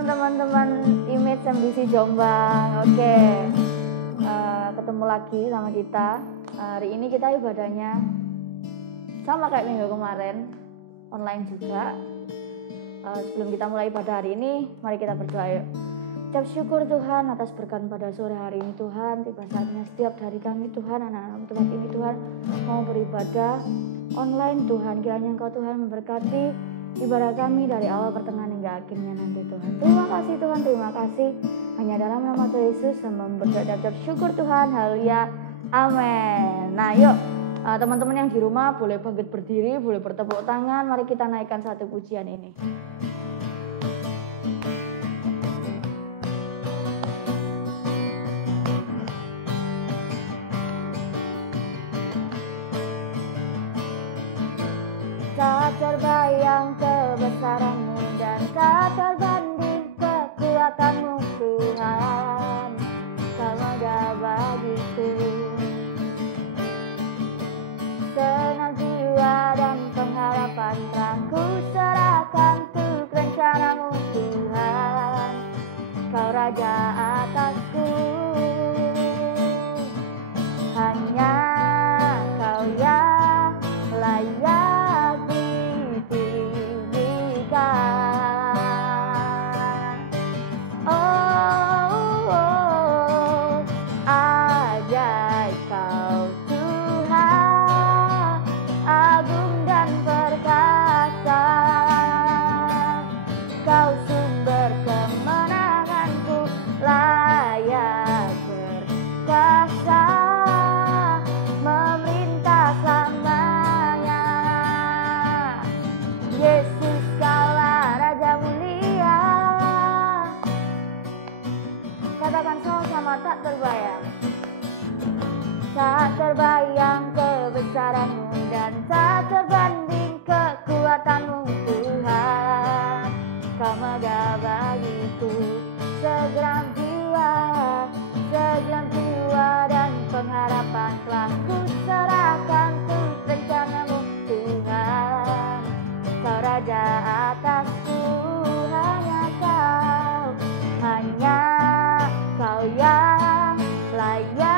Shalom teman-teman Image MDC Jombang. Oke, ketemu lagi sama kita. Hari ini kita ibadahnya sama kayak minggu kemarin, online juga. Sebelum kita mulai ibadah hari ini, mari kita berdoa yuk. Ucap syukur Tuhan atas berkat pada sore hari ini Tuhan. Tiba saatnya setiap dari kami Tuhan, anak-anak tempat ini Tuhan mau beribadah online Tuhan. Kiranya Engkau Tuhan memberkati ibadah kami dari awal pertengahan hingga akhirnya nanti Tuhan. Terima kasih Tuhan, terima kasih. Hanya dalam nama Tuhan Yesus sama berdoa dan ucap syukur Tuhan. Haleluya, amin. Nah yuk teman-teman yang di rumah boleh bangkit berdiri, boleh bertepuk tangan. Mari kita naikkan satu pujian ini. Tak terbayang kebesaran-Mu dan tak terbanding kekuatan-Mu Tuhan. Kau megah bagiku. Senang jiwa dan pengharapan telah ku serahkan untuk rencana-Mu Tuhan. Kau Raja atasku. Hanya Kau yang layak tak terbayang kebesaran-Mu dan tak terbanding kekuatan-Mu Tuhan. Kau megah bagiku. Segenap jiwa dan pengharapan telah ku serahkan untuk rencana-Mu Tuhan. Kau Raja atasku, hanya Kau yang layak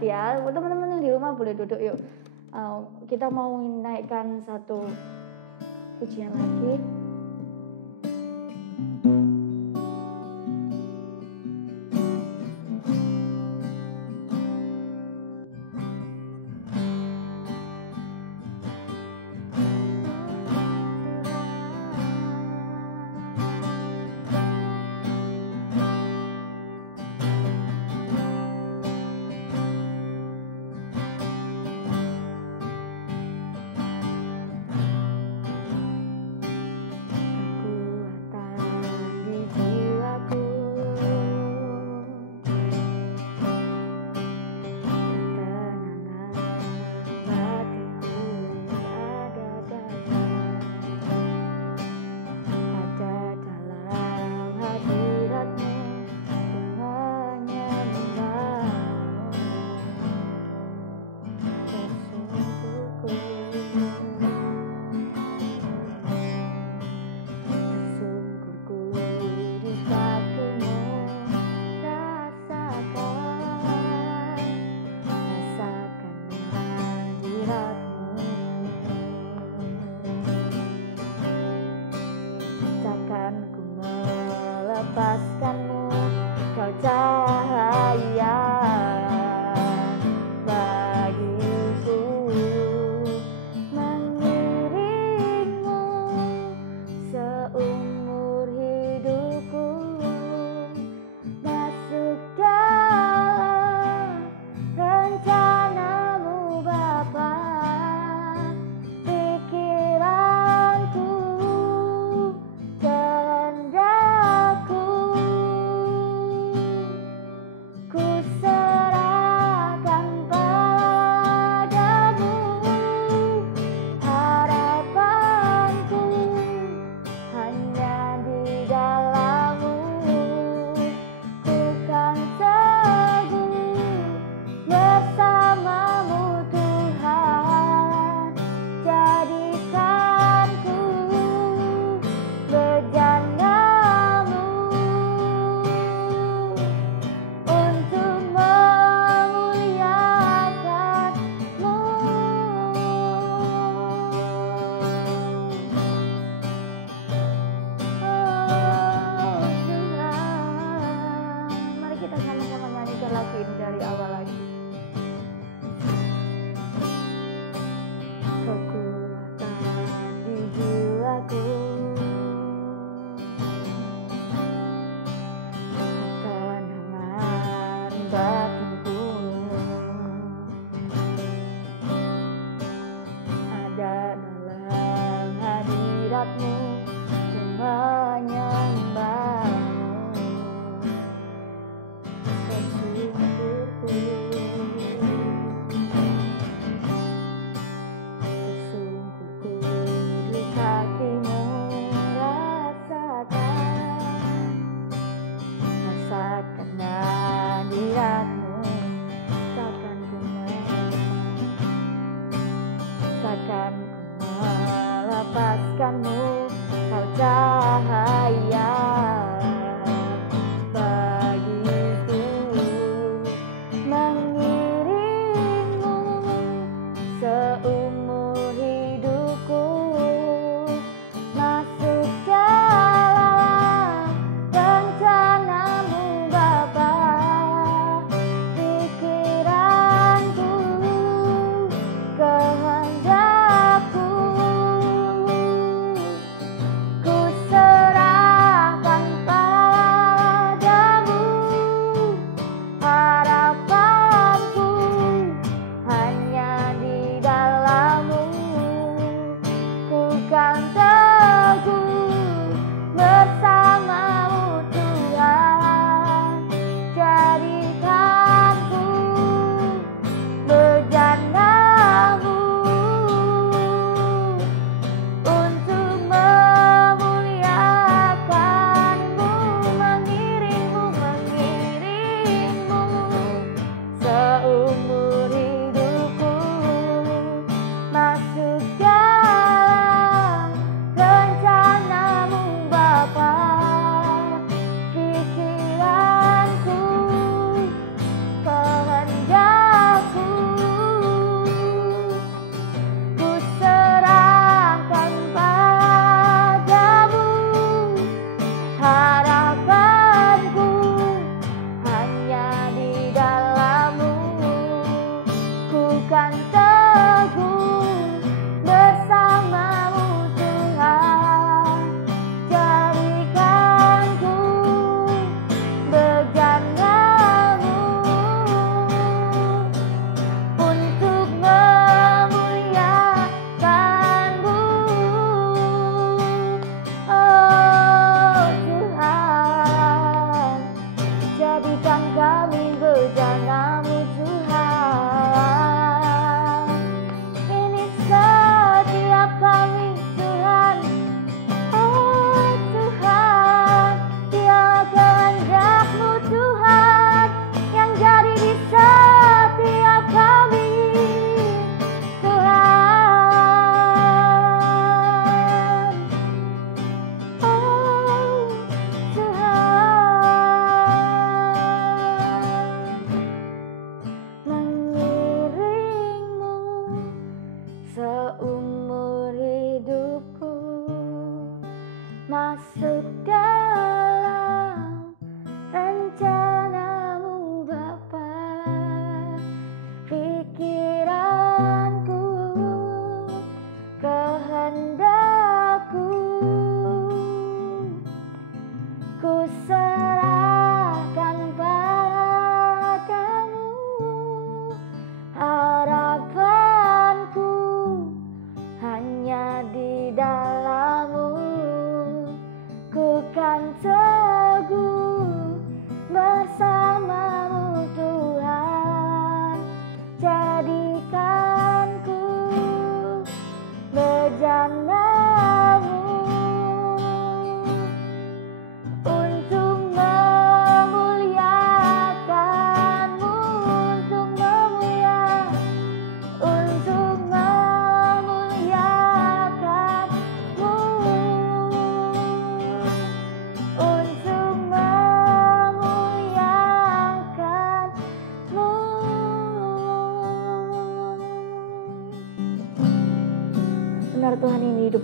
ya. Teman-teman yang di rumah boleh duduk yuk. Kita mau naikkan satu pujian lagi. lepaskanmu, kau cahaya bagiku, mengiringmu seumur hidupku, masuk dalam rencanamu Bapa, pikiranku, kehendakku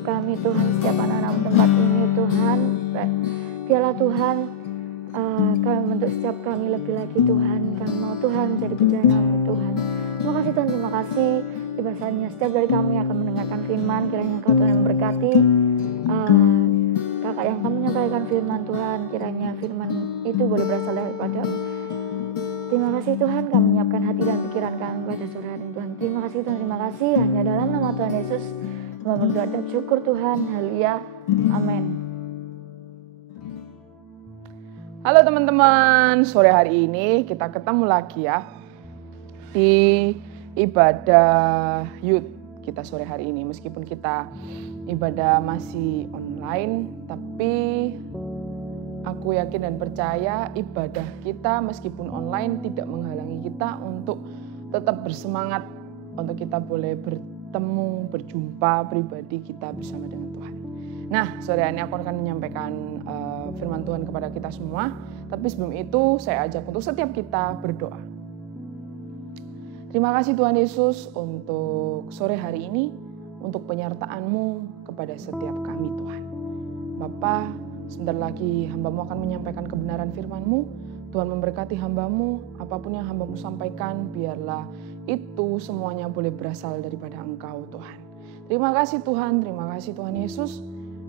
kami Tuhan, setiap anak-anak tempat ini Tuhan. Biarlah Tuhan kami membentuk setiap kami lebih lagi Tuhan. Kami mau Tuhan menjadi pujian-Mu Tuhan. Terima kasih Tuhan, terima kasih. Ibadahnya setiap dari kami akan mendengarkan firman. Kiranya Engkau Tuhan memberkati kakak yang kami menyampaikan firman Tuhan. Kiranya firman itu boleh berasal daripada-Mu. Terima kasih Tuhan, kami menyiapkan hati dan pikiran kami pada sore hari Tuhan. Terima kasih Tuhan, terima kasih. Hanya dalam nama Tuhan Yesus kami berdoa dan syukur Tuhan. Haleluya. Amin. Halo teman-teman, sore hari ini kita ketemu lagi ya di ibadah youth kita sore hari ini. Meskipun kita ibadah masih online, tapi aku yakin dan percaya ibadah kita meskipun online tidak menghalangi kita untuk tetap bersemangat untuk kita boleh bertemu, berjumpa pribadi kita bersama dengan Tuhan. Nah, sore hari ini aku akan menyampaikan firman Tuhan kepada kita semua. Tapi sebelum itu saya ajak untuk setiap kita berdoa. Terima kasih Tuhan Yesus untuk sore hari ini, untuk penyertaan-Mu kepada setiap kami Tuhan. Bapa, sebentar lagi hamba-Mu akan menyampaikan kebenaran firman-Mu. Tuhan memberkati hamba-Mu, apapun yang hamba-Mu sampaikan, biarlah itu semuanya boleh berasal daripada Engkau Tuhan. Terima kasih Tuhan Yesus.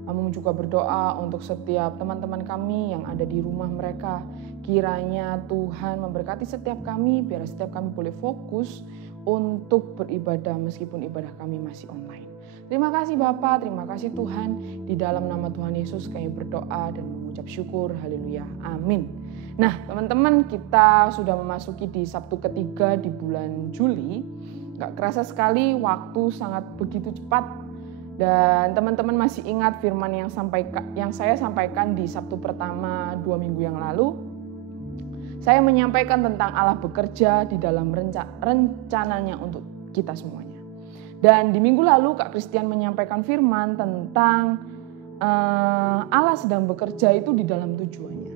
Kami juga berdoa untuk setiap teman-teman kami yang ada di rumah mereka. Kiranya Tuhan memberkati setiap kami, biar setiap kami boleh fokus untuk beribadah meskipun ibadah kami masih online. Terima kasih Bapa, terima kasih Tuhan. Di dalam nama Tuhan Yesus kami berdoa dan mengucap syukur. Haleluya. Amin. Nah teman-teman, kita sudah memasuki di Sabtu ketiga di bulan Juli. Gak kerasa sekali, waktu sangat begitu cepat. Dan teman-teman masih ingat firman yang saya sampaikan di Sabtu pertama 2 minggu yang lalu. Saya menyampaikan tentang Allah bekerja di dalam rencananya untuk kita semuanya. Dan di minggu lalu Kak Christian menyampaikan firman tentang Allah sedang bekerja itu di dalam tujuannya.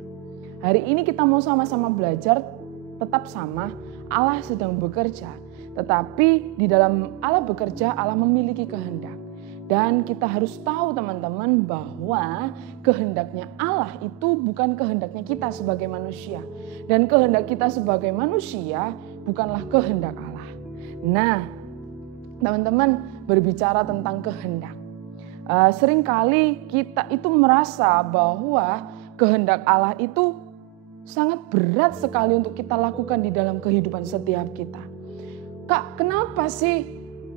Hari ini kita mau sama-sama belajar tetap sama, Allah sedang bekerja. Tetapi di dalam Allah bekerja, Allah memiliki kehendak. Dan kita harus tahu teman-teman bahwa kehendaknya Allah itu bukan kehendaknya kita sebagai manusia. Dan kehendak kita sebagai manusia bukanlah kehendak Allah. Nah, teman-teman berbicara tentang kehendak. Seringkali kita itu merasa bahwa kehendak Allah itu sangat berat sekali untuk kita lakukan di dalam kehidupan setiap kita. Kak, kenapa sih?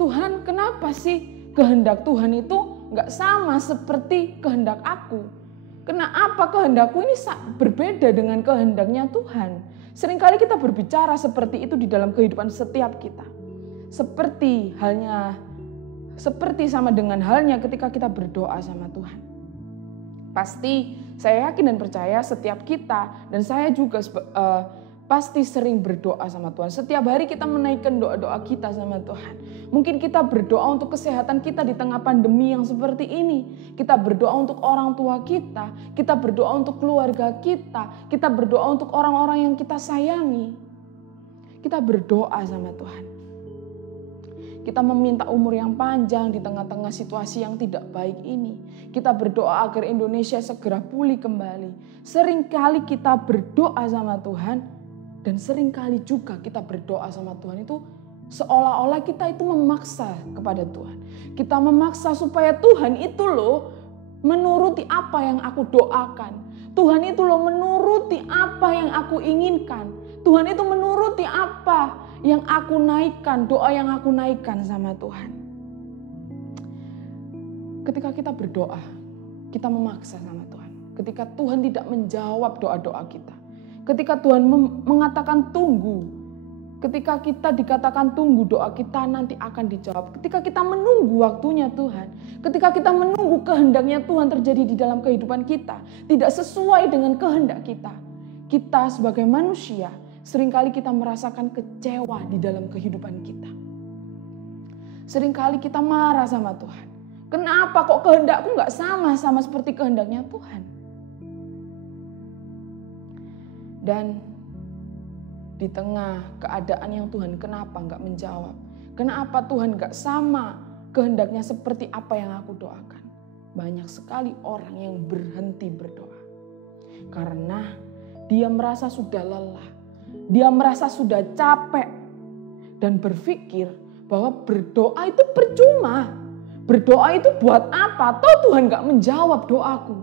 Tuhan, kenapa sih? Kehendak Tuhan itu gak sama seperti kehendak aku. Kenapa kehendakku ini berbeda dengan kehendaknya Tuhan? Seringkali kita berbicara seperti itu di dalam kehidupan setiap kita. Seperti sama dengan halnya ketika kita berdoa sama Tuhan. Pasti saya yakin dan percaya setiap kita dan saya juga pasti sering berdoa sama Tuhan. Setiap hari kita menaikkan doa-doa kita sama Tuhan. Mungkin kita berdoa untuk kesehatan kita di tengah pandemi yang seperti ini. Kita berdoa untuk orang tua kita. Kita berdoa untuk keluarga kita. Kita berdoa untuk orang-orang yang kita sayangi. Kita berdoa sama Tuhan. Kita meminta umur yang panjang di tengah-tengah situasi yang tidak baik ini. Kita berdoa agar Indonesia segera pulih kembali. Seringkali kita berdoa sama Tuhan. Dan seringkali juga kita berdoa sama Tuhan itu seolah-olah kita itu memaksa kepada Tuhan. Kita memaksa supaya Tuhan itu loh menuruti apa yang aku doakan. Tuhan itu loh menuruti apa yang aku inginkan. Tuhan itu menuruti apa yang aku naikkan, doa yang aku naikkan sama Tuhan. Ketika kita berdoa, kita memaksa sama Tuhan. Ketika Tuhan tidak menjawab doa-doa kita. Ketika Tuhan mengatakan tunggu, ketika kita dikatakan tunggu, doa kita nanti akan dijawab. Ketika kita menunggu waktunya Tuhan, ketika kita menunggu kehendaknya Tuhan terjadi di dalam kehidupan kita, tidak sesuai dengan kehendak kita. Kita sebagai manusia, seringkali kita merasakan kecewa di dalam kehidupan kita. Seringkali kita marah sama Tuhan. Kenapa kok kehendakku gak sama seperti kehendaknya Tuhan? Dan di tengah keadaan yang Tuhan kenapa gak menjawab? Kenapa Tuhan gak sama kehendaknya seperti apa yang aku doakan? banyak sekali orang yang berhenti berdoa. Karena dia merasa sudah lelah, dia merasa sudah capek, dan berpikir bahwa berdoa itu percuma. Berdoa itu buat apa? Toh Tuhan gak menjawab doaku.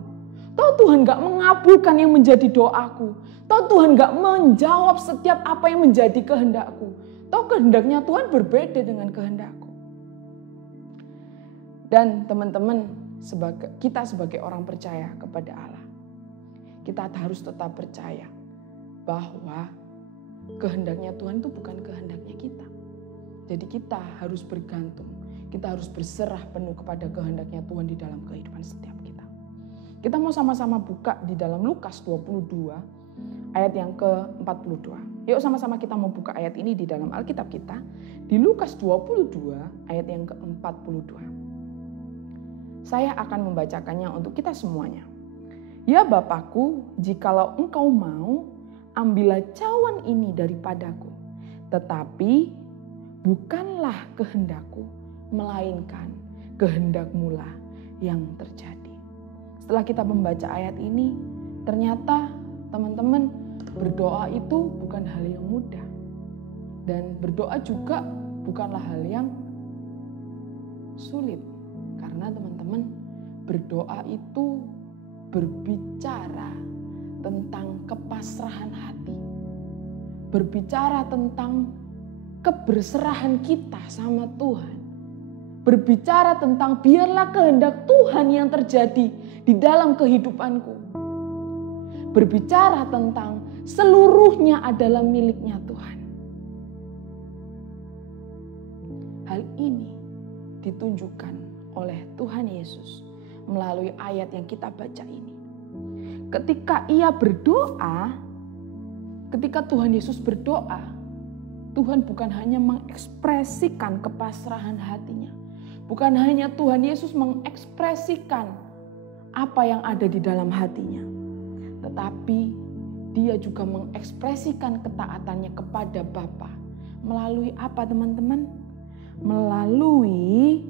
Toh Tuhan gak mengabulkan yang menjadi doaku. Toh Tuhan gak menjawab setiap apa yang menjadi kehendakku. Toh kehendaknya Tuhan berbeda dengan kehendakku. Dan teman-teman, kita sebagai orang percaya kepada Allah, kita harus tetap percaya bahwa kehendaknya Tuhan itu bukan kehendaknya kita. Jadi kita harus bergantung, kita harus berserah penuh kepada kehendaknya Tuhan di dalam kehidupan setiap kita. Kita mau sama-sama buka di dalam Lukas 22 ayat yang ke-42. Yuk sama-sama kita mau buka ayat ini di dalam Alkitab kita. Di Lukas 22 ayat yang ke-42. Saya akan membacakannya untuk kita semuanya. Ya Bapakku, jikalau engkau mau, ambillah cawan ini daripadaku. Tetapi bukanlah kehendakku, melainkan kehendakmu-lah yang terjadi. Setelah kita membaca ayat ini, ternyata teman-teman, berdoa itu bukan hal yang mudah. Dan berdoa juga bukanlah hal yang sulit. Karena teman-teman, berdoa itu berbicara tentang kepasrahan hati. Berbicara tentang keberserahan kita sama Tuhan. Berbicara tentang biarlah kehendak Tuhan yang terjadi di dalam kehidupanku. Berbicara tentang seluruhnya adalah miliknya Tuhan. Hal ini ditunjukkan oleh Tuhan Yesus melalui ayat yang kita baca ini. Ketika ia berdoa, ketika Tuhan Yesus berdoa, Tuhan bukan hanya mengekspresikan kepasrahan hatinya. Bukan hanya Tuhan Yesus mengekspresikan apa yang ada di dalam hatinya. Tetapi dia juga mengekspresikan ketaatannya kepada Bapa. Melalui apa teman-teman? Melalui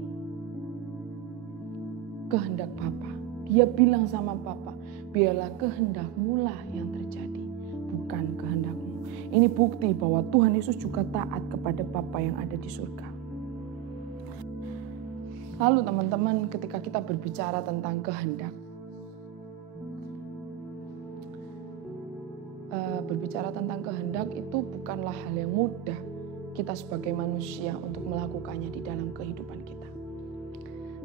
kehendak Bapa. Dia bilang sama Bapa, biarlah kehendak-Mu lah yang terjadi, bukan kehendak-Mu. Ini bukti bahwa Tuhan Yesus juga taat kepada Bapa yang ada di surga. Lalu teman-teman, ketika kita berbicara tentang kehendak, berbicara tentang kehendak itu bukanlah hal yang mudah kita sebagai manusia untuk melakukannya di dalam kehidupan kita.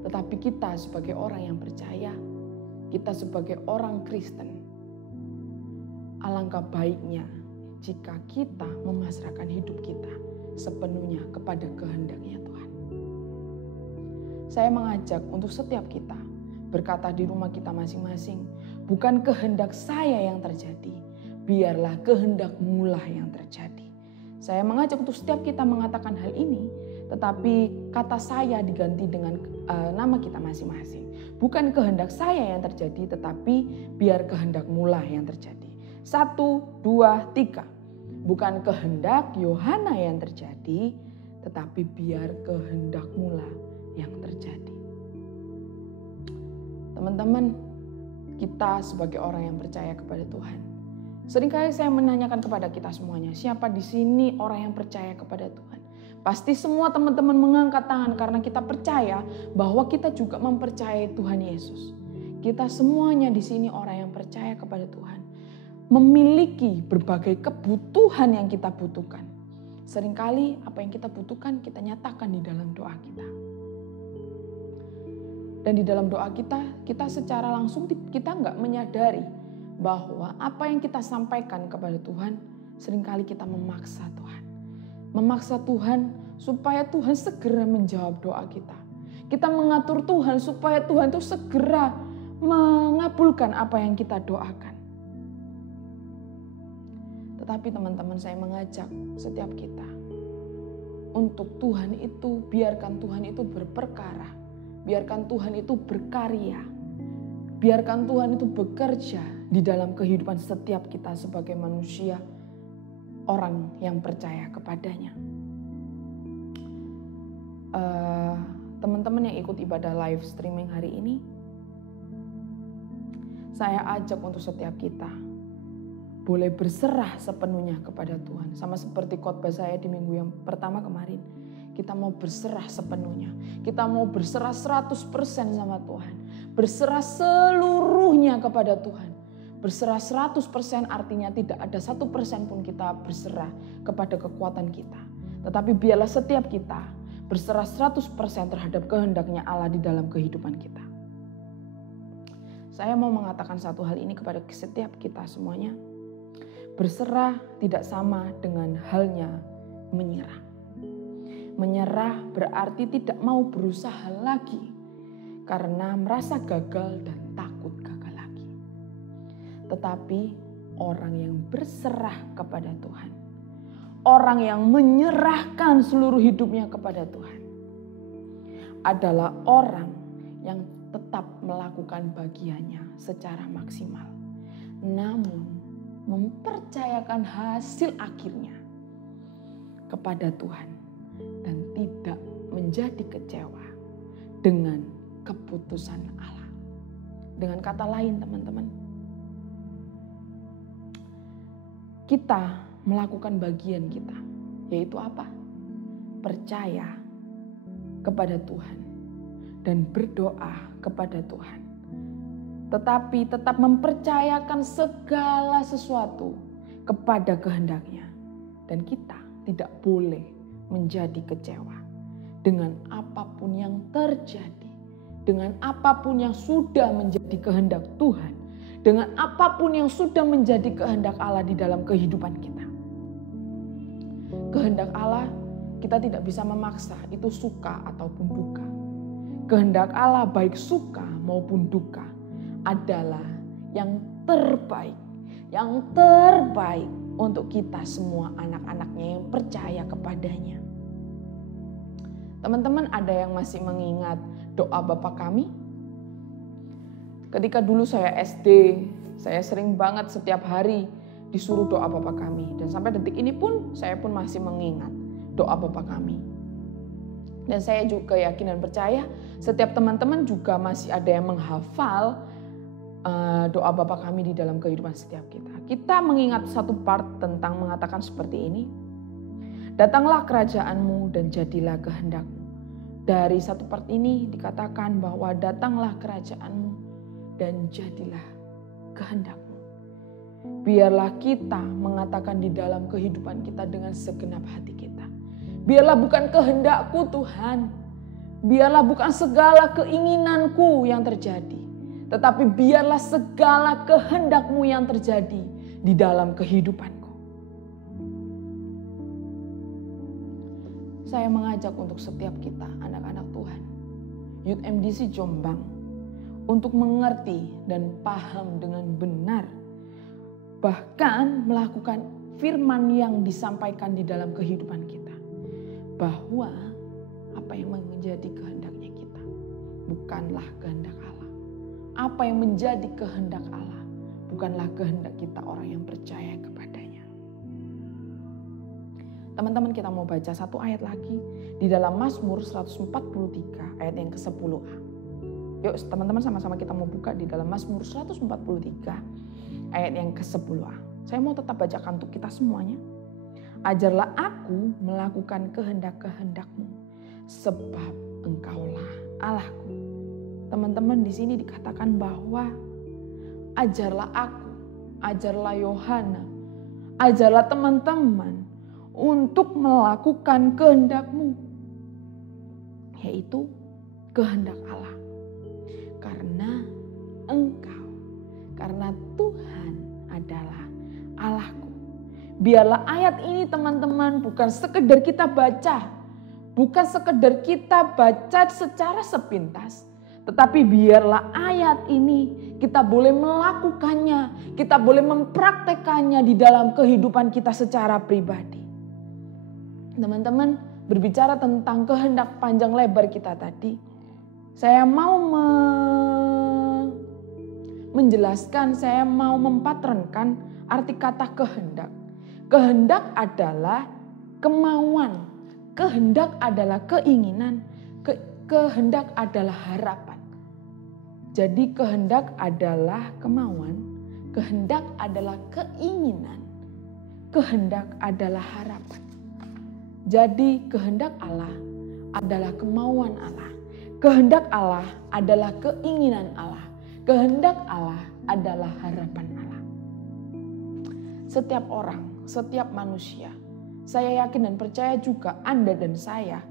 Tetapi kita sebagai orang yang percaya, kita sebagai orang Kristen, alangkah baiknya jika kita memasrahkan hidup kita sepenuhnya kepada kehendaknya Tuhan. Saya mengajak untuk setiap kita berkata di rumah kita masing-masing, bukan kehendak saya yang terjadi, biarlah kehendak-Mu lah yang terjadi. Saya mengajak untuk setiap kita mengatakan hal ini, tetapi kata saya diganti dengan nama kita masing-masing. Bukan kehendak saya yang terjadi, tetapi biar kehendak-Mu lah yang terjadi. 1, 2, 3. Bukan kehendak Yohana yang terjadi, tetapi biar kehendak-Mu lah yang terjadi. Teman-teman, kita sebagai orang yang percaya kepada Tuhan, seringkali saya menanyakan kepada kita semuanya, siapa di sini orang yang percaya kepada Tuhan? Pasti semua teman-teman mengangkat tangan karena kita percaya bahwa kita juga mempercayai Tuhan Yesus. Kita semuanya di sini orang yang percaya kepada Tuhan, memiliki berbagai kebutuhan yang kita butuhkan. Seringkali apa yang kita butuhkan kita nyatakan di dalam doa kita. Dan di dalam doa kita secara langsung kita nggak menyadari bahwa apa yang kita sampaikan kepada Tuhan, seringkali kita memaksa Tuhan. Memaksa Tuhan supaya Tuhan segera menjawab doa kita. Kita mengatur Tuhan supaya Tuhan itu segera mengabulkan apa yang kita doakan. Tetapi teman-teman, saya mengajak setiap kita untuk Tuhan itu, biarkan Tuhan itu berperkara. Biarkan Tuhan itu berkarya. Biarkan Tuhan itu bekerja di dalam kehidupan setiap kita sebagai manusia, orang yang percaya kepadanya. Teman-teman yang ikut ibadah live streaming hari ini, saya ajak untuk setiap kita boleh berserah sepenuhnya kepada Tuhan. Sama seperti khotbah saya di minggu yang pertama kemarin. Kita mau berserah sepenuhnya. Kita mau berserah 100% sama Tuhan. Berserah seluruhnya kepada Tuhan. Berserah 100% artinya tidak ada 1% pun kita berserah kepada kekuatan kita. Tetapi biarlah setiap kita berserah 100% terhadap kehendaknya Allah di dalam kehidupan kita. Saya mau mengatakan satu hal ini kepada setiap kita semuanya. Berserah tidak sama dengan halnya menyerah. Menyerah berarti tidak mau berusaha lagi karena merasa gagal dan takut gagal lagi. Tetapi orang yang berserah kepada Tuhan, orang yang menyerahkan seluruh hidupnya kepada Tuhan adalah orang yang tetap melakukan bagiannya secara maksimal. Namun mempercayakan hasil akhirnya kepada Tuhan dan tidak menjadi kecewa dengan keputusan Allah. Dengan kata lain teman-teman, kita melakukan bagian kita, yaitu apa? Percaya kepada Tuhan dan berdoa kepada Tuhan. Tetapi tetap mempercayakan segala sesuatu kepada kehendaknya. Dan kita tidak boleh menjadi kecewa dengan apapun yang terjadi. Dengan apapun yang sudah menjadi kehendak Tuhan. Dengan apapun yang sudah menjadi kehendak Allah di dalam kehidupan kita. Kehendak Allah kita tidak bisa memaksa, itu suka ataupun duka. Kehendak Allah baik suka maupun duka adalah yang terbaik untuk kita semua anak-anaknya yang percaya kepadanya. Teman-teman, ada yang masih mengingat doa Bapa Kami? Ketika dulu saya SD, saya sering banget setiap hari disuruh doa Bapa Kami. Dan sampai detik ini pun saya pun masih mengingat doa Bapa Kami. Dan saya juga yakin dan percaya setiap teman-teman juga masih ada yang menghafal doa Bapa Kami di dalam kehidupan setiap kita. Kita mengingat satu part tentang mengatakan seperti ini. Datanglah kerajaanmu dan jadilah kehendakmu. Dari satu part ini dikatakan bahwa datanglah kerajaanmu dan jadilah kehendakmu. Biarlah kita mengatakan di dalam kehidupan kita dengan segenap hati kita. Biarlah bukan kehendakku Tuhan. Biarlah bukan segala keinginanku yang terjadi. Tetapi biarlah segala kehendak-Mu yang terjadi di dalam kehidupanku. Saya mengajak untuk setiap kita, anak-anak Tuhan, Youth MDC Jombang, untuk mengerti dan paham dengan benar. Bahkan melakukan firman yang disampaikan di dalam kehidupan kita. Bahwa apa yang menjadi kehendaknya kita bukanlah kehendak Allah. Apa yang menjadi kehendak Allah bukanlah kehendak kita orang yang percaya kepadanya. Teman-teman, kita mau baca satu ayat lagi di dalam Mazmur 143 ayat yang ke-10a. Yuk teman-teman sama-sama kita mau buka di dalam Mazmur 143 ayat yang ke-10a. Saya mau tetap bacakan untuk kita semuanya. Ajarlah aku melakukan kehendak-kehendak-Mu sebab Engkaulah Allahku. Teman-teman, di sini dikatakan bahwa ajarlah aku, ajarlah Yohana, ajarlah teman-teman untuk melakukan kehendak-Mu, yaitu kehendak Allah. Karena Engkau, karena Tuhan adalah Allahku. Biarlah ayat ini teman-teman bukan sekedar kita baca, bukan sekedar kita baca secara sepintas. Tetapi biarlah ayat ini kita boleh melakukannya, kita boleh mempraktekannya di dalam kehidupan kita secara pribadi. Teman-teman, berbicara tentang kehendak panjang lebar kita tadi, saya mau menjelaskan, saya mau mempatrenkan arti kata kehendak. Kehendak adalah kemauan, kehendak adalah keinginan, kehendak adalah harapan. Jadi kehendak adalah kemauan, kehendak adalah keinginan, kehendak adalah harapan. Jadi kehendak Allah adalah kemauan Allah. Kehendak Allah adalah keinginan Allah. Kehendak Allah adalah harapan Allah. Setiap orang, setiap manusia, saya yakin dan percaya juga Anda dan saya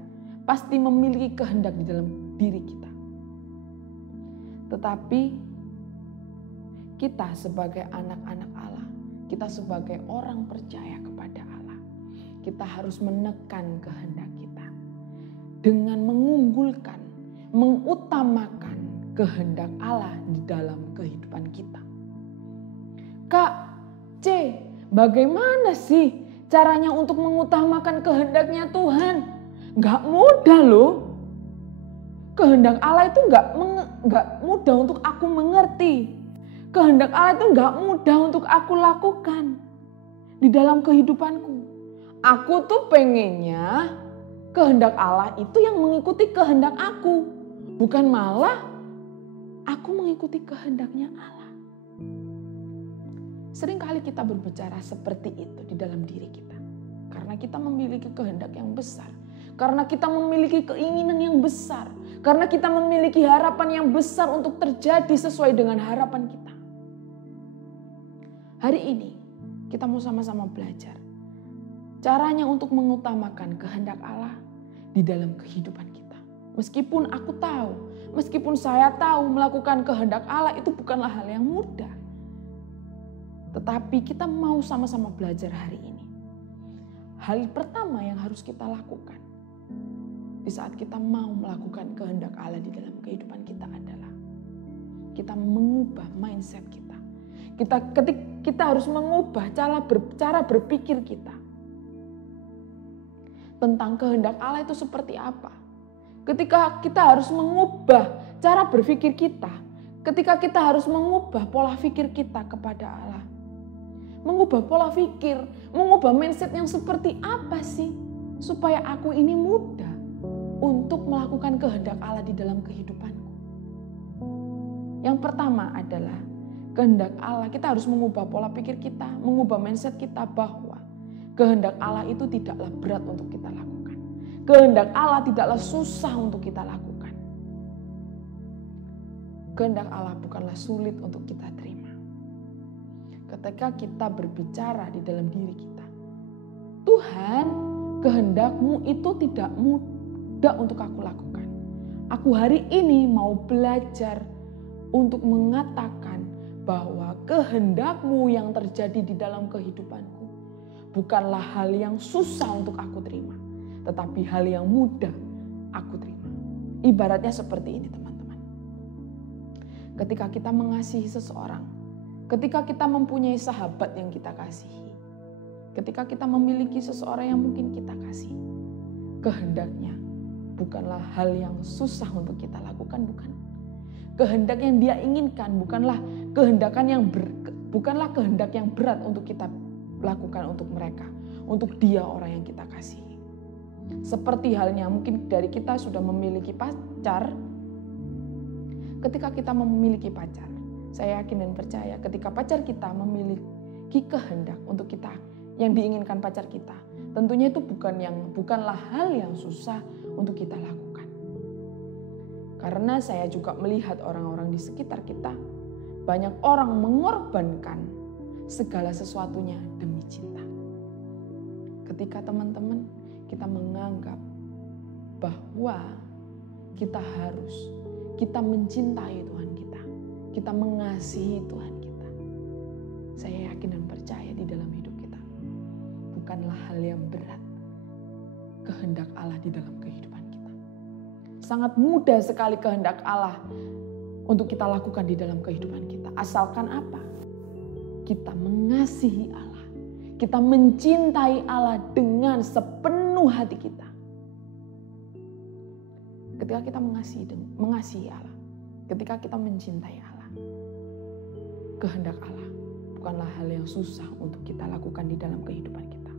pasti memiliki kehendak di dalam diri kita. Tetapi kita sebagai anak-anak Allah, kita sebagai orang percaya kepada Allah, kita harus menekan kehendak kita dengan mengunggulkan, mengutamakan kehendak Allah di dalam kehidupan kita. Kak, C, bagaimana sih caranya untuk mengutamakan kehendaknya Tuhan? Gak mudah loh. Kehendak Allah itu gak mudah untuk aku mengerti. Kehendak Allah itu gak mudah untuk aku lakukan di dalam kehidupanku. Aku tuh pengennya kehendak Allah itu yang mengikuti kehendak aku. Bukan malah aku mengikuti kehendaknya Allah. Seringkali kita berbicara seperti itu di dalam diri kita. Karena kita memiliki kehendak yang besar. Karena kita memiliki keinginan yang besar. Karena kita memiliki harapan yang besar untuk terjadi sesuai dengan harapan kita. Hari ini kita mau sama-sama belajar caranya untuk mengutamakan kehendak Allah di dalam kehidupan kita. Meskipun aku tahu, meskipun saya tahu melakukan kehendak Allah itu bukanlah hal yang mudah. Tetapi kita mau sama-sama belajar hari ini. Hal pertama yang harus kita lakukan di saat kita mau melakukan kehendak Allah di dalam kehidupan kita adalah kita mengubah mindset kita. Kita harus mengubah cara berpikir kita tentang kehendak Allah itu seperti apa. Ketika kita harus mengubah cara berpikir kita, ketika kita harus mengubah pola pikir kita kepada Allah, mengubah pola pikir, mengubah mindset yang seperti apa sih supaya aku ini mudah untuk melakukan kehendak Allah di dalam kehidupanku. Yang pertama adalah kehendak Allah, kita harus mengubah pola pikir kita, mengubah mindset kita bahwa kehendak Allah itu tidaklah berat untuk kita lakukan. Kehendak Allah tidaklah susah untuk kita lakukan. Kehendak Allah bukanlah sulit untuk kita terima. Ketika kita berbicara di dalam diri kita, Tuhan, kehendak-Mu itu tidak mudah untuk aku lakukan. Aku hari ini mau belajar untuk mengatakan bahwa kehendak-Mu yang terjadi di dalam kehidupanku bukanlah hal yang susah untuk aku terima, tetapi hal yang mudah aku terima. Ibaratnya seperti ini teman-teman. Ketika kita mengasihi seseorang, ketika kita mempunyai sahabat yang kita kasihi, ketika kita memiliki seseorang yang mungkin kita kasihi, kehendaknya bukanlah hal yang susah untuk kita lakukan, bukan. Kehendak yang Dia inginkan bukanlah kehendak yang berat untuk kita lakukan untuk mereka, untuk dia orang yang kita kasihi. Seperti halnya mungkin dari kita sudah memiliki pacar. Ketika kita memiliki pacar, saya yakin dan percaya ketika pacar kita memiliki kehendak untuk kita yang diinginkan pacar kita, tentunya itu bukanlah hal yang susah untuk kita lakukan. Karena saya juga melihat orang-orang di sekitar kita, banyak orang mengorbankan segala sesuatunya demi cinta. Ketika teman-teman kita menganggap bahwa kita mencintai Tuhan kita mengasihi Tuhan kita, saya yakin dan percaya di dalam hidup kita bukanlah hal yang berat kehendak Allah di dalam kehidupan kita. Sangat mudah sekali kehendak Allah untuk kita lakukan di dalam kehidupan kita. Asalkan apa? Kita mengasihi Allah. Kita mencintai Allah dengan sepenuh hati kita. Ketika kita mengasihi Allah, ketika kita mencintai Allah, kehendak Allah bukanlah hal yang susah untuk kita lakukan di dalam kehidupan kita.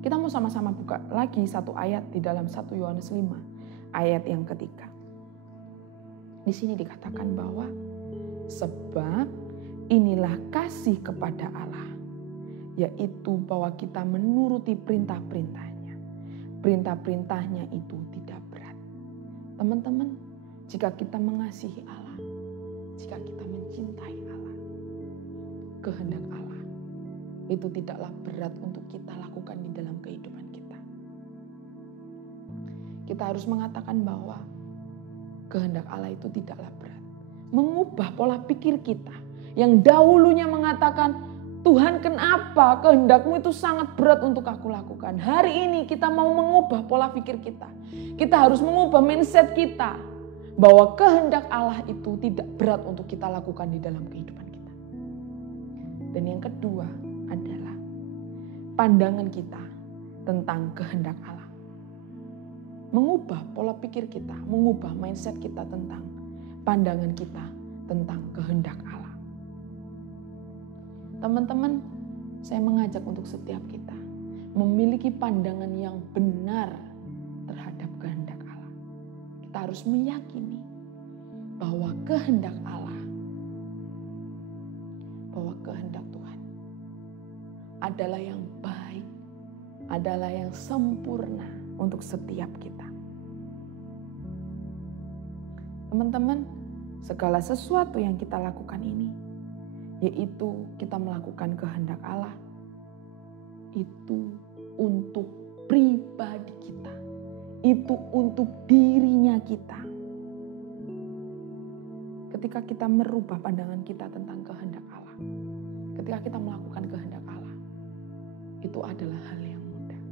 Kita mau sama-sama buka lagi satu ayat di dalam 1 Yohanes 5, ayat yang ketiga. Di sini dikatakan bahwa sebab inilah kasih kepada Allah, yaitu bahwa kita menuruti perintah-perintahnya. Perintah-perintahnya itu tidak berat. Teman-teman, jika kita mengasihi Allah, jika kita mencintai Allah, kehendak Allah itu tidaklah berat untuk kita lakukan di dalam kehidupan kita. Kita harus mengatakan bahwa kehendak Allah itu tidaklah berat. Mengubah pola pikir kita yang dahulunya mengatakan, Tuhan, kenapa kehendakmu itu sangat berat untuk aku lakukan. Hari ini kita mau mengubah pola pikir kita. Kita harus mengubah mindset kita bahwa kehendak Allah itu tidak berat untuk kita lakukan di dalam kehidupan kita. Dan yang kedua adalah pandangan kita tentang kehendak Allah. Mengubah pola pikir kita, mengubah mindset kita tentang pandangan kita tentang kehendak Allah. Teman-teman, saya mengajak untuk setiap kita memiliki pandangan yang benar terhadap kehendak Allah. Kita harus meyakini bahwa kehendak Allah, bahwa kehendak Tuhan adalah yang baik, adalah yang sempurna untuk setiap kita. Teman-teman, segala sesuatu yang kita lakukan ini, yaitu kita melakukan kehendak Allah, itu untuk pribadi kita, itu untuk dirinya kita. Ketika kita merubah pandangan kita tentang kehendak Allah, ketika kita melakukan kehendak Allah, itu adalah hal yang mudah.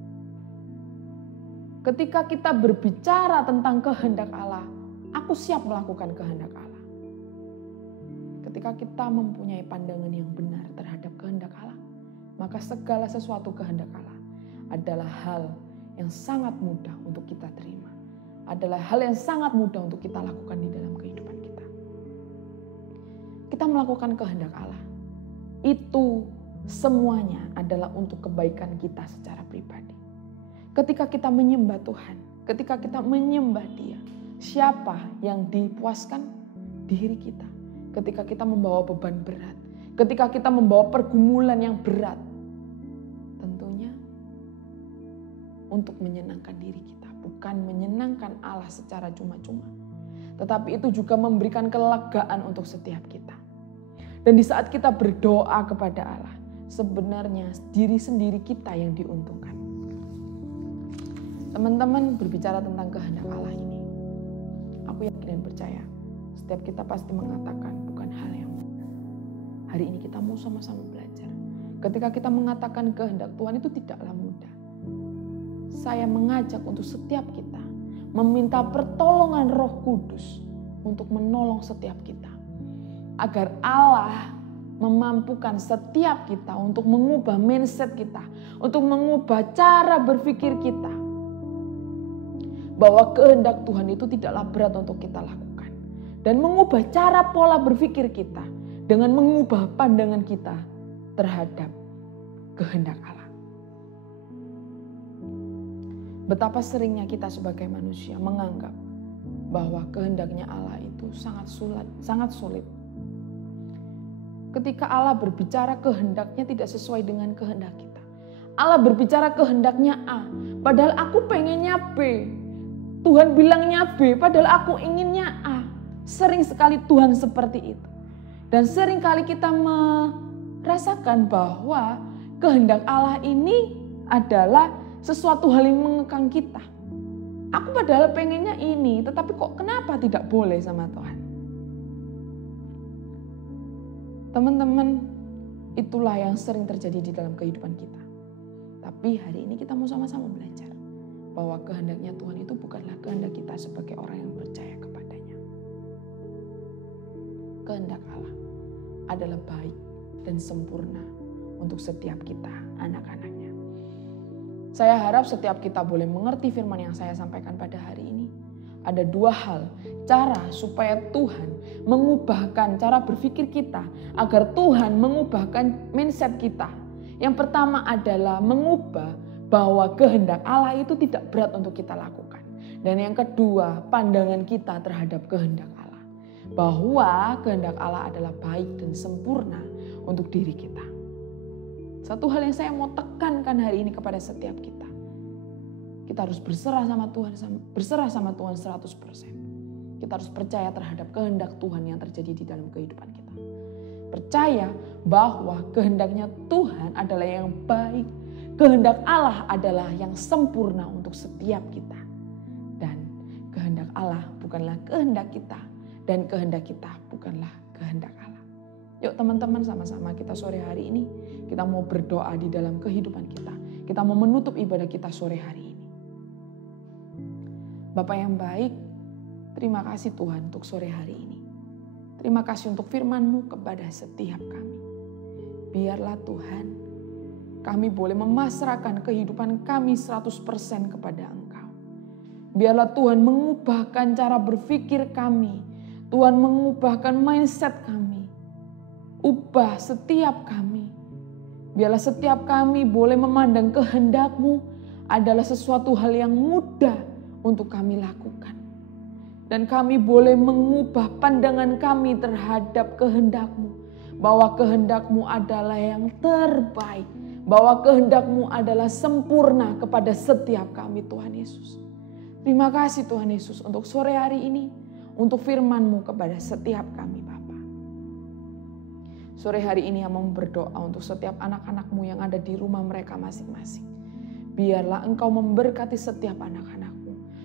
Ketika kita berbicara tentang kehendak Allah, aku siap melakukan kehendak Allah. Ketika kita mempunyai pandangan yang benar terhadap kehendak Allah, maka segala sesuatu kehendak Allah adalah hal yang sangat mudah untuk kita terima. Adalah hal yang sangat mudah untuk kita lakukan di dalam kehidupan kita. Kita melakukan kehendak Allah, itu semuanya adalah untuk kebaikan kita secara pribadi. Ketika kita menyembah Tuhan, ketika kita menyembah Dia, siapa yang dipuaskan? Diri kita. Ketika kita membawa beban berat, ketika kita membawa pergumulan yang berat, tentunya untuk menyenangkan diri kita, bukan menyenangkan Allah secara cuma-cuma. Tetapi itu juga memberikan kelegaan untuk setiap kita. Dan di saat kita berdoa kepada Allah, sebenarnya diri sendiri kita yang diuntungkan. Teman-teman, berbicara tentang kehendak Allah ini, aku yakin dan percaya, setiap kita pasti mengatakan bukan hal yang mudah. Hari ini kita mau sama-sama belajar. Ketika kita mengatakan kehendak Tuhan itu tidaklah mudah. Saya mengajak untuk setiap kita meminta pertolongan Roh Kudus untuk menolong setiap kita. Agar Allah memampukan setiap kita untuk mengubah mindset kita, untuk mengubah cara berpikir kita. Bahwa kehendak Tuhan itu tidaklah berat untuk kita lakukan. Dan mengubah cara pola berpikir kita dengan mengubah pandangan kita terhadap kehendak Allah. Betapa seringnya kita sebagai manusia menganggap bahwa kehendaknya Allah itu sangat sulit. Ketika Allah berbicara kehendaknya tidak sesuai dengan kehendak kita. Allah berbicara kehendaknya A, padahal aku pengennya B. Tuhan bilangnya B, padahal aku inginnya A. Sering sekali Tuhan seperti itu. Dan sering kali kita merasakan bahwa kehendak Allah ini adalah sesuatu hal yang mengekang kita. Aku padahal pengennya ini, tetapi kok kenapa tidak boleh sama Tuhan? Teman-teman, itulah yang sering terjadi di dalam kehidupan kita. Tapi hari ini kita mau sama-sama belajar bahwa kehendaknya Tuhan itu bukanlah kehendak kita sebagai orang yang percaya kepadanya. Kehendak Allah adalah baik dan sempurna untuk setiap kita, anak-anaknya. Saya harap setiap kita boleh mengerti firman yang saya sampaikan pada hari ini. Ada dua hal, cara supaya Tuhan mengubahkan cara berpikir kita, agar Tuhan mengubahkan mindset kita. Yang pertama adalah mengubah bahwa kehendak Allah itu tidak berat untuk kita lakukan. Dan yang kedua, pandangan kita terhadap kehendak Allah. bahwa kehendak Allah adalah baik dan sempurna untuk diri kita. Satu hal yang saya mau tekankan hari ini kepada setiap kita. Kita harus berserah sama Tuhan, berserah sama Tuhan 100%. Kita harus percaya terhadap kehendak Tuhan yang terjadi di dalam kehidupan kita. Percaya bahwa kehendaknya Tuhan adalah yang baik. Kehendak Allah adalah yang sempurna untuk setiap kita. Dan kehendak Allah bukanlah kehendak kita. Dan kehendak kita bukanlah kehendak Allah. Yuk teman-teman, sama-sama kita sore hari ini, kita mau berdoa di dalam kehidupan kita. Kita mau menutup ibadah kita sore hari ini. Bapa yang baik, terima kasih Tuhan untuk sore hari ini. Terima kasih untuk firman-Mu kepada setiap kami. Biarlah Tuhan, kami boleh memasrahkan kehidupan kami 100% kepada Engkau. Biarlah Tuhan mengubahkan cara berpikir kami. Tuhan mengubahkan mindset kami. Ubah setiap kami. Biarlah setiap kami boleh memandang kehendak-Mu adalah sesuatu hal yang mudah untuk kami lakukan. Dan kami boleh mengubah pandangan kami terhadap kehendak-Mu. Bahwa kehendak-Mu adalah yang terbaik. Bahwa kehendak-Mu adalah sempurna kepada setiap kami Tuhan Yesus. Terima kasih Tuhan Yesus untuk sore hari ini. Untuk firman-Mu kepada setiap kami Bapa. Sore hari ini Hamba berdoa untuk setiap anak-anak-Mu yang ada di rumah mereka masing-masing. Biarlah Engkau memberkati setiap anak-anak.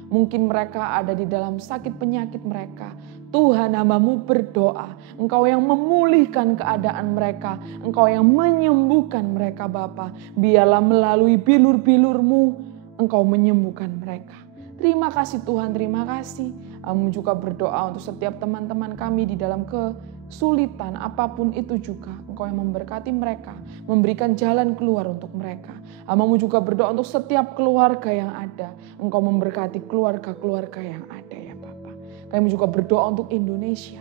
Mungkin mereka ada di dalam sakit penyakit mereka. Tuhan, Hamba-Mu berdoa. Engkau yang memulihkan keadaan mereka. Engkau yang menyembuhkan mereka Bapa. Biarlah melalui bilur-bilur-Mu Engkau menyembuhkan mereka. Terima kasih Tuhan, terima kasih. Hamba juga berdoa untuk setiap teman-teman kami di dalam kesulitan apapun itu juga. Engkau yang memberkati mereka. Memberikan jalan keluar untuk mereka. Hamba-Mu juga berdoa untuk setiap keluarga yang ada. Engkau memberkati keluarga-keluarga yang ada ya Bapa. Kami juga berdoa untuk Indonesia.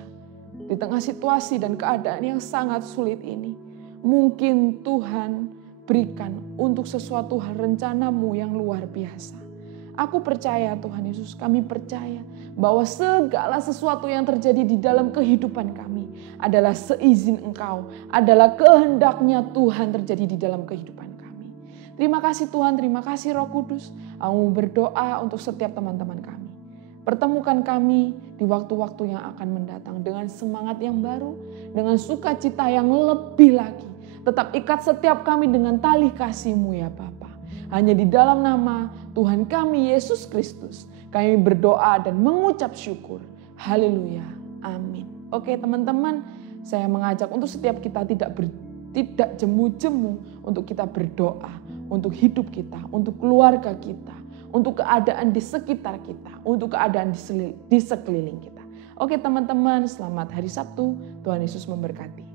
Di tengah situasi dan keadaan yang sangat sulit ini. Mungkin Tuhan berikan untuk sesuatu hal rencana-Mu yang luar biasa. Aku percaya Tuhan Yesus, kami percaya bahwa segala sesuatu yang terjadi di dalam kehidupan kami adalah seizin Engkau. Adalah kehendaknya Tuhan terjadi di dalam kehidupan kami. Terima kasih Tuhan, terima kasih Roh Kudus. Aku berdoa untuk setiap teman-teman kami. Pertemukan kami di waktu-waktu yang akan mendatang dengan semangat yang baru, dengan sukacita yang lebih lagi. Tetap ikat setiap kami dengan tali kasih-Mu ya Bapa. Hanya di dalam nama Tuhan kami Yesus Kristus kami berdoa dan mengucap syukur. Haleluya. Amin. Oke teman-teman, saya mengajak untuk setiap kita tidak jemu-jemu untuk kita berdoa. Untuk hidup kita, untuk keluarga kita, untuk keadaan di sekitar kita, untuk keadaan di sekeliling kita. Oke teman-teman, selamat hari Sabtu. Tuhan Yesus memberkati.